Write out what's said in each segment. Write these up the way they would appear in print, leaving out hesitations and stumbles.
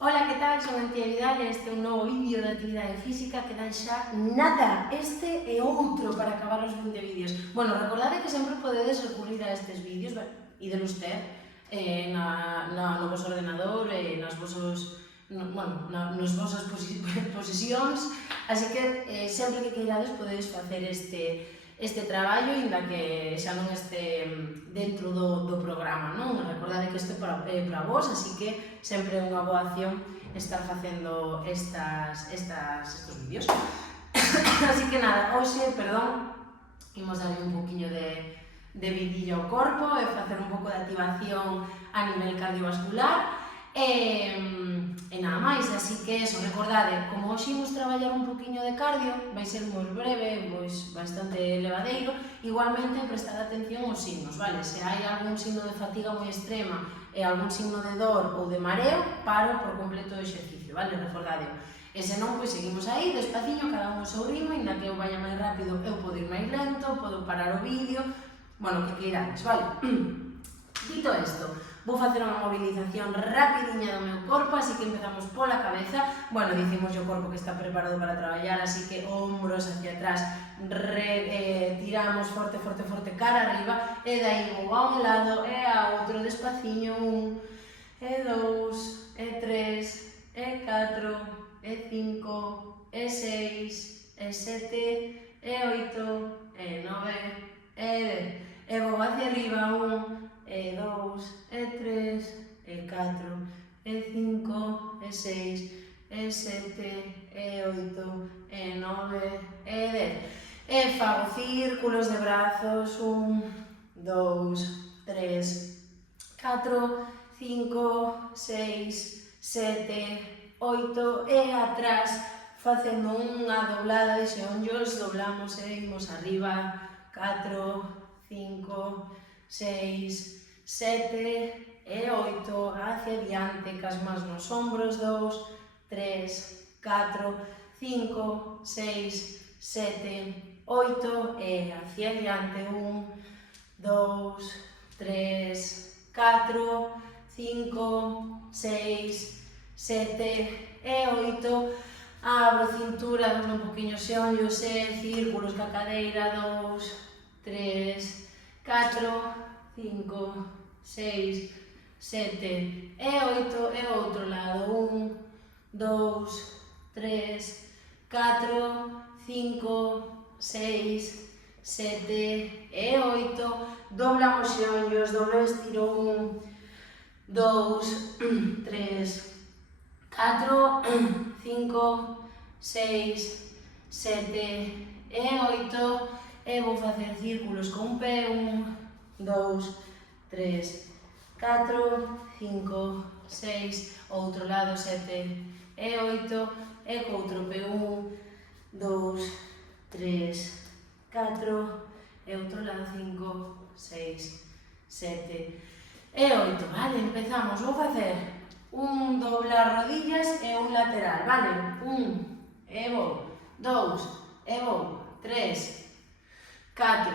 Ola, que tal? Son Antía Vidal e este é un novo vídeo de actividade física que dan xa nada. Este e outro para acabar os 20 vídeos. Bueno, recordade que sempre podedes recurrir a estes vídeos e delos ter no vosso ordenador e nas vosas posesións, así que sempre que queirades podedes facer este traballo, inda que xa non este dentro do programa, non? Recordade que isto é para vos, así que sempre é unha boa acción estar facendo estos vídeos. Así que nada, hoxe, perdón, imos darle un poquinho de vidillo ao corpo e facer un pouco de activación a nivel cardiovascular e nada máis, así que eso, recordade, como hoxe imos traballar un poquinho de cardio, vai ser moi breve, pois bastante levadeiro, igualmente prestar atención aos signos, vale? Se hai algún signo de fatiga moi extrema e algún signo de dor ou de mareo, paro por completo o exercicio, vale? Recordade. E se non, pois seguimos aí, despaciño, cada un o seu ritmo, inda que eu vaya máis rápido, eu podo ir máis lento, podo parar o vídeo, bueno, que queirades, vale? Dito isto, vou facer unha movilización rapidiña do meu corpo, así que empezamos pola cabeza. Bueno, dicimos o corpo que está preparado para traballar, así que hombros hacia atrás, tiramos forte, forte, forte cara arriba, e dai vou a un lado e a outro despaciño, 1, e 2, e 3, e 4, e 5, e 6, e 7, e 8, e 9, e 10. E vou hacia arriba, 1, e 2, e 3, e 4, e 5, e 6, e 7, e 8, e 9, e 10. E fago círculos de brazos, 1, 2, 3, 4, 5, 6, 7, 8 e atrás facendo unha doblada de xeonllos, doblamos e imos arriba, 4, 5, 6, 7 e 8, hacia diante, cas mans nos ombros, 2, 3, 4, 5, 6, 7, 8 e hacia diante, 1, 2, 3, 4, 5, 6, 7 e 8, abro cintura, dou un poquinho xeonllos e círculos ca cadeira, 2, 3, 4, 5, 6, 7 e 8 e o outro lado, 1, 2, 3, 4, 5, 6, 7 e 8, doblamos xeonllos, doblo estiro, 1, 2, 3, 4, 5, 6, 7 e 8 e vou facer círculos con un pé, 1, 2, 3, 4, 5, 6, outro lado 7 e 8 e co outro pé, 1, 2, 3, 4 e outro lado 5, 6, 7 e 8, vale, empezamos, vou facer un doblar rodillas e un lateral, vale? 1, e vou, 2, e vou, 3, 4,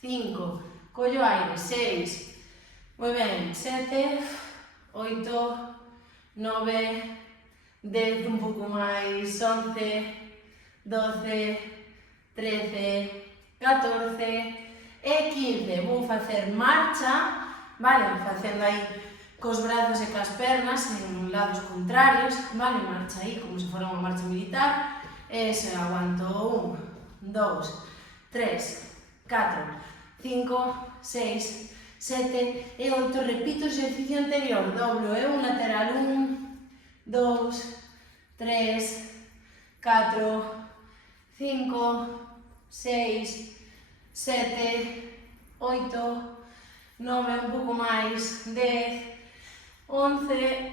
5, collo aire, 6, moi ben, 7, 8, 9, 10, un pouco máis, 11, 12, 13, 14 e 15. Vou facer marcha, vale? Facendo aí cos brazos e cas pernas en lados contrarios, vale? Marcha aí como se fora unha marcha militar. E se aguanto 1, 2, 3, 4, 5, 6, 7 e 8. Repito o exercicio anterior, doblo e un lateral, 1, 2, 3, 4, 5, 6, 7, 8, 9, un pouco máis, 10, 11,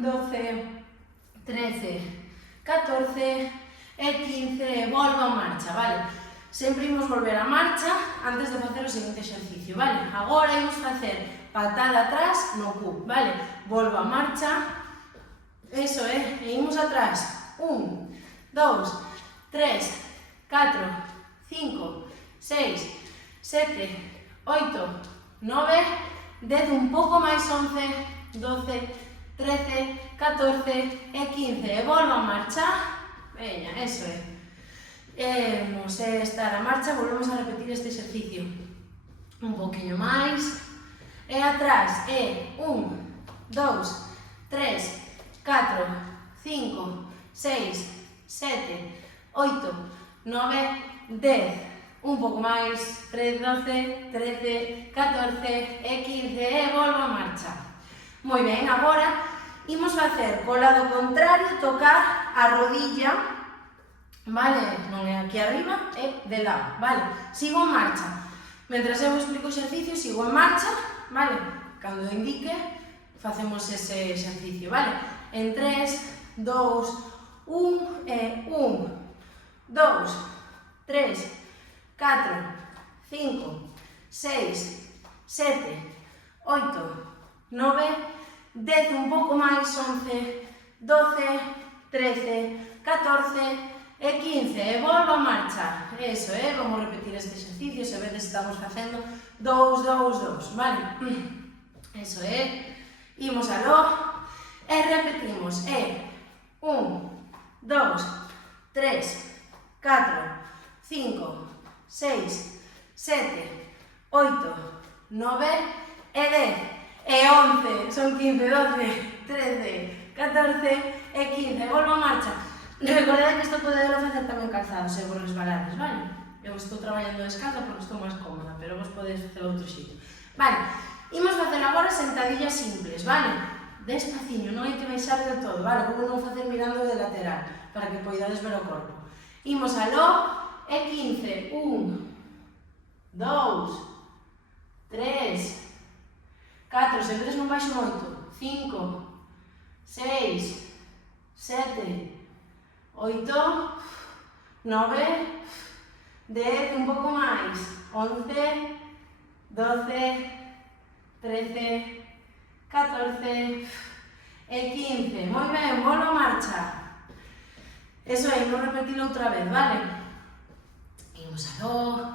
12, 13, 14 e 15, volvo a marcha, vale? Sempre imos volver a marcha antes de facer o seguinte exercicio, vale? Agora imos facer patada atrás no cu, vale? Volvo a marcha, eso é, e imos atrás, 1, 2, 3, 4, 5, 6, 7, 8, 9, 10, un pouco máis, 11, 12, 13, 14 e 15. E volvo a marcha. Veña, eso é. Imos estar a marcha, volvemos a repetir este exercicio. Un poquinho máis. E atrás, 1, 2, 3, 4, 5, 6, 7, 8, 9, 10. Un pouco máis, 12, 13, 14 e 15 e volvo a marcha. Moi ben, agora imos facer co lado contrario, tocar a rodilla, vale? Non é aquí arriba, é de lado, vale? Sigo en marcha. Mentras eu explico o exercicio, sigo en marcha, vale? Cando indique, facemos ese exercicio, vale? En 3, 2, 1 e 1, 2, 3, 4, 5, 6, 7, 8, 9, 10, un pouco máis, 11, 12, 13, 14 e 15. E volvo a marcha. Eso, vamos repetir este exercicio, se vedes estamos facendo 2, 2, 2, vale? Eso, imos aló e repetimos, 1, 2, 3, 4, 5, 6, 7, 8, 9 e 10 e 11, son 15, 12, 13, 14 e 15, volvo a marcha. Recordad que isto podedelo facer tamén calzados e vos resbalades, vale? Eu estou traballando descalza porque estou máis cómoda, pero vos podedes facer outro xito. Vale, imos facer agora sentadillas simples, vale? Despaciño, non hai que baixar del todo, vale? Vou non facer mirando de lateral, para que poidades ver o corpo. Imos aló, e 15, 1, 2, 3, 4, se vedes non baixo moito, 5, 6, 7, 8, 9, 10, un pouco máis, 11, 12, 13, 14 e 15. Moi ben, volvo a marcha. Eso é, imos repetilo outra vez, vale? Imos aló.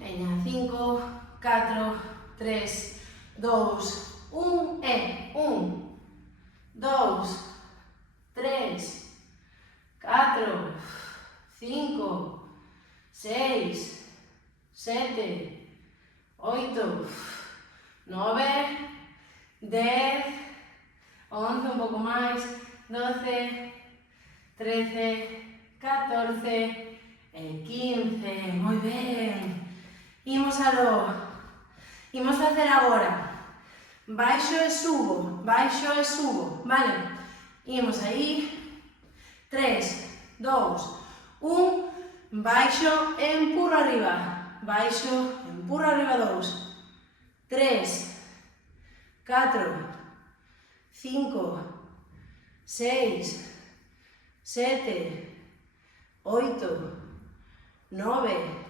Veña, 5, 4, 3, 2, 1 e 1, 2, 3, 4, 5, 6, 7, 8, 9, 10, 11, un pouco máis, 12, 13, 14 e 15. Moi ben. Imos aló. Imos facer agora baixo e subo, vale? Imos aí. 3, 2, 1, baixo e empurro arriba, baixo, empurro arriba 2, 3, 4, 5, 6, 7, 8, 9,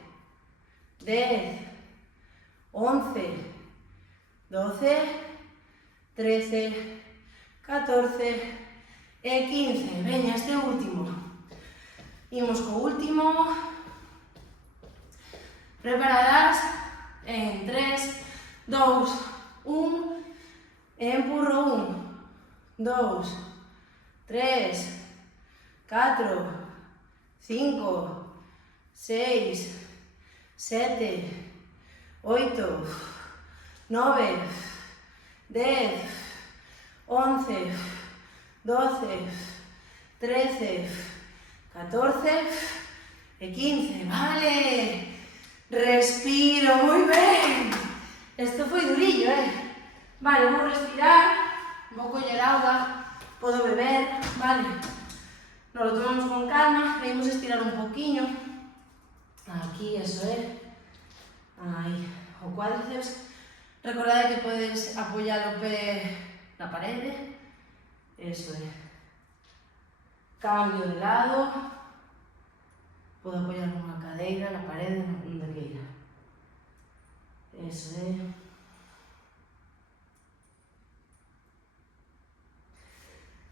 10, 11, 12, 13, 14 e 15. Veña, este último. Imos co último. Preparadas? En 3, 2, 1. Empurro 1, 2, 3, 4, 5, 6, 7, 8, 9, 10, 11, 12, 13, 14 e 15. Vale. Respiro, moi ben. Isto foi durillo, Vale, vou respirar, vou coller auga, podo beber, vale. Nos lo tomamos con calma, vamos a estirar un poquinho. Aquí, eso Aí, o cuádriceps. Recordad que podes apoiar o pé na parede. Eso Cambio de lado. Podo apoiar unha cadeira na parede, onde queira. Eso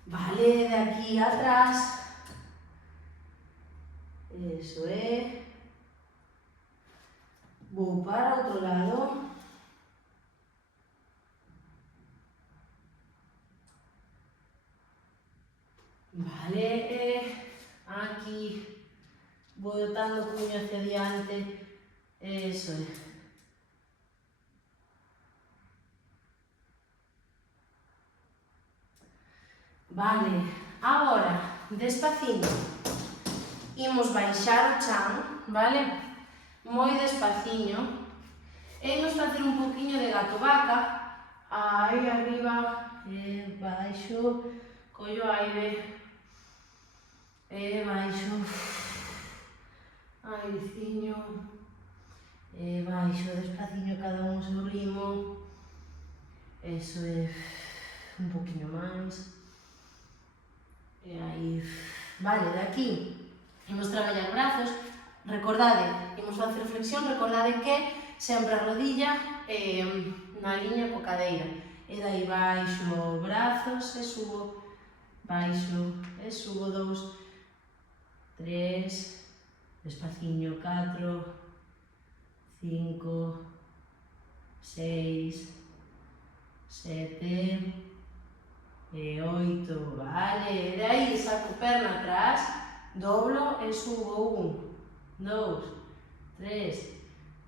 Vale, de aquí atrás. Eso Vou para outro lado. aquí, botando o puño hacia diante, eso é. Vale, agora, despaciño, imos baixar o chan, vale? Moi despaciño, e imos facer un poquinho de gato vaca, aí arriba, e baixo, collo aire, e baixo, aireciño, e baixo despaciño, cada un seu ritmo, eso é, un poquinho máis. E aí, vale, de aquí imos traballar brazos, recordade, imos facer flexión, recordade que sempre a rodilla na liña co cadeira, e dai baixo brazos e subo, baixo e subo 2, 3, despaciño 4, 5, 6, 7 e 8, vale, e de aí saco perna atrás, doblo e subo 1, 2, 3,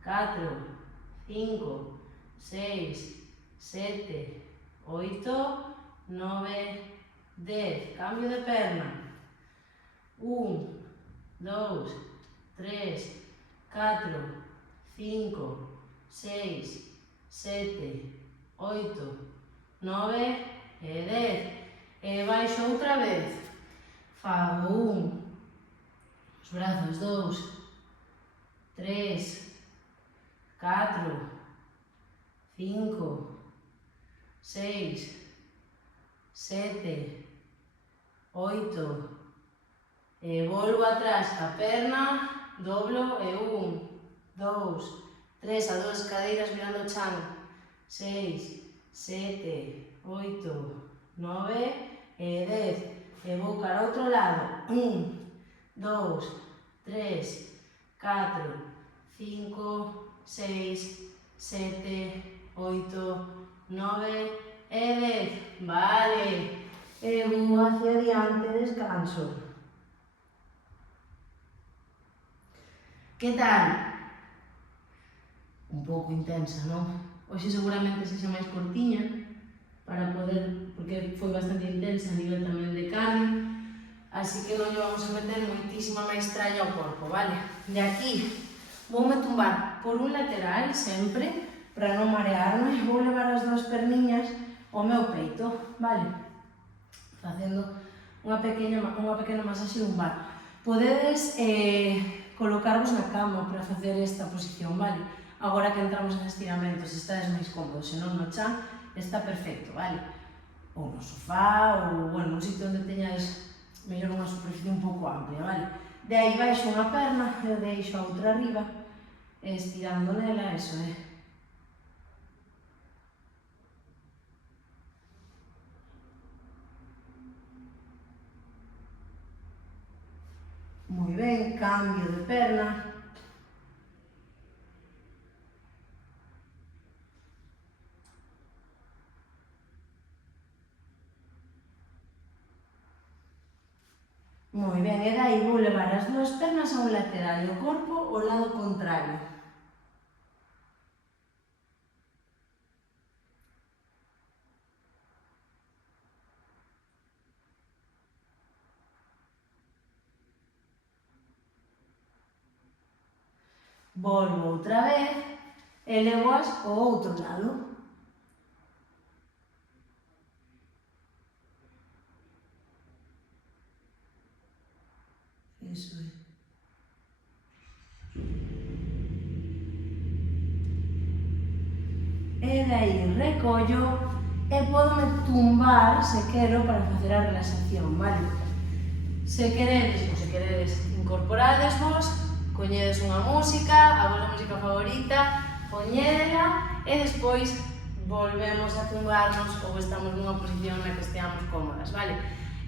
4, 5, 6, 7, 8, 9, 10, cambio de perna, 1, 2, 3, 4, 5, 6, 7, 8, 9 e 10, e baixo outra vez, fago 1, os brazos 2, 3, 4, 5, 6, 7, 8, e volvo atrás a perna, doblo e 1, 2, 3, a dúas cadeiras mirando o chan, 6, 7, 8, 9 e 10, e vou cara ao outro lado, 1, 2, 3, 4, 5, 6, 7, 8, 9 e 10, vale, e vou hacia diante, descanso. Que tal? Un pouco intensa, non? Hoxe seguramente sexa máis cortiña, para poder, porque foi bastante intensa a nivel tamén de cardio, así que non lle vamos a meter moitísima máis tralla ao corpo, vale? De aquí, voume tumbar por un lateral sempre, para non marearme, vou levar as dúas perniñas ao meu peito, vale? Facendo unha pequena masaxe lumbar. Podedes colocarvos na cama para facer esta posición, vale? Agora que entramos en estiramentos, estades máis cómodos, senón no chan, está perfecto, vale? Ou no sofá, ou, bueno, un sitio onde teñades mellor unha superficie un pouco amplia, vale? De aí baixo unha perna e deixo a outra arriba, estirando nela, eso é. Moi ben, cambio de perna. Moi ben, e dai vou levar as dúas pernas a un lateral e o corpo ao lado contrario. Volvo outra vez e levoas ao outro lado. Eso é. E dai recollo e podome tumbar, se quero, para facer a relaxación, vale? Se queredes incorporades vos, coñedes unha música, a vosa música favorita, poñédela e despois volvemos a tumbarnos ou estamos nunha posición na que esteamos cómodas, vale?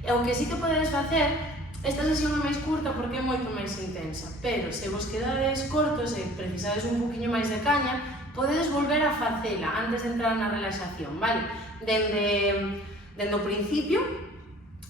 E o que sí que podedes facer, esta sesión é máis curta porque é moito máis intensa, pero se vos quedades cortos e precisades un poquinho máis de caña, podedes volver a facela antes de entrar na relaxación, vale? Dende o principio,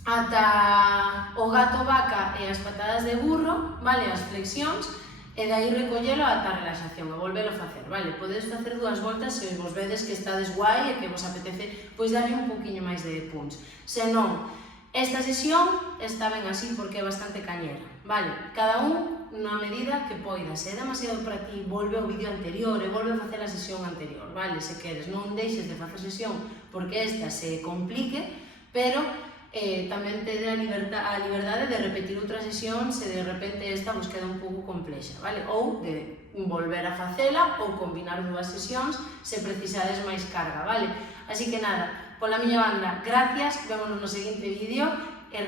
ata o gato vaca e as patadas de burro, vale, as flexións, e dai recollelo ata a relaxación e volvelo a facer, vale? Podedes facer 2 voltas se vos vedes que estades guai e que vos apetece pois darlle un poquinho máis de punch. Se non, esta sesión está ben así porque é bastante cañera, vale? Cada un na medida que poida. Se é demasiado para ti, volve ao vídeo anterior e volve a facer a sesión anterior, vale? Se queres, non deixes de facer sesión porque esta se complique, pero tamén te dá a liberdade de repetir outra sesión se de repente esta vos queda un pouco complexa, vale? Ou de volver a facela ou combinar 2 sesións se precisades máis carga, vale? Así que nada, pola miña banda, gracias, vémonos no seguinte vídeo e